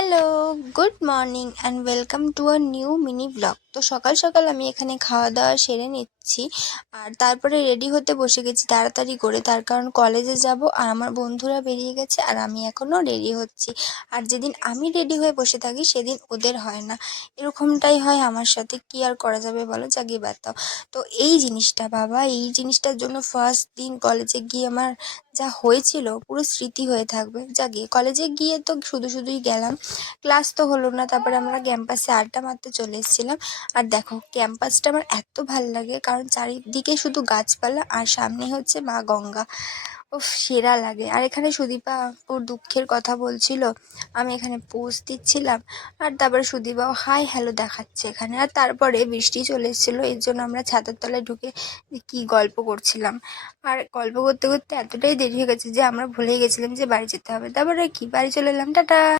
Hello, good morning and welcome to a new mini blog. তো সকাল সকাল আমি এখানে খাওয়া দাওয়া সেরে নিচ্ছি আর তারপরে রেডি হতে বসে গেছি তাড়াতাড়ি করে, তার কারণ কলেজে যাব আর আমার বন্ধুরা বেরিয়ে গেছে আর আমি এখনও রেডি হচ্ছি। আর যেদিন আমি রেডি হয়ে বসে থাকি সেদিন ওদের হয় না, এরকমটাই হয় আমার সাথে। কি আর করা যাবে বলো, জাগিয়ে বাদ দাও। তো এই জিনিসটা বাবা, এই জিনিসটার জন্য ফার্স্ট দিন কলেজে গিয়ে আমার যা হয়েছিল পুরো স্মৃতি হয়ে থাকবে। জাগিয়ে কলেজে গিয়ে তো শুধুই গেলাম, ক্লাস তো হলো না। তারপরে আমরা ক্যাম্পাসে আড্ডা মারতে চলে এসেছিলাম। আর দেখো ক্যাম্পাসটা আমার এত ভাল লাগে কারণ চারিদিকে শুধু গাছপালা আর সামনে হচ্ছে মা গঙ্গা। উফ, সেরা লাগে। আর এখানে সুদীপা ওর দুঃখের কথা বলছিল, আমি এখানে পোস্ট দিচ্ছিলাম আর তারপরে সুদীপাও হাই হ্যালো দেখাচ্ছে এখানে। আর তারপরে বৃষ্টি চলে এসেছিলো, এর জন্য আমরা ছাদের তলায় ঢুকে কি গল্প করছিলাম। আর গল্প করতে করতে এতটাই দেরি হয়ে গেছে যে আমরা ভুলেই গেছিলাম যে বাড়ি যেতে হবে। তারপরে কি বাড়ি চলে এলাম, টাটা।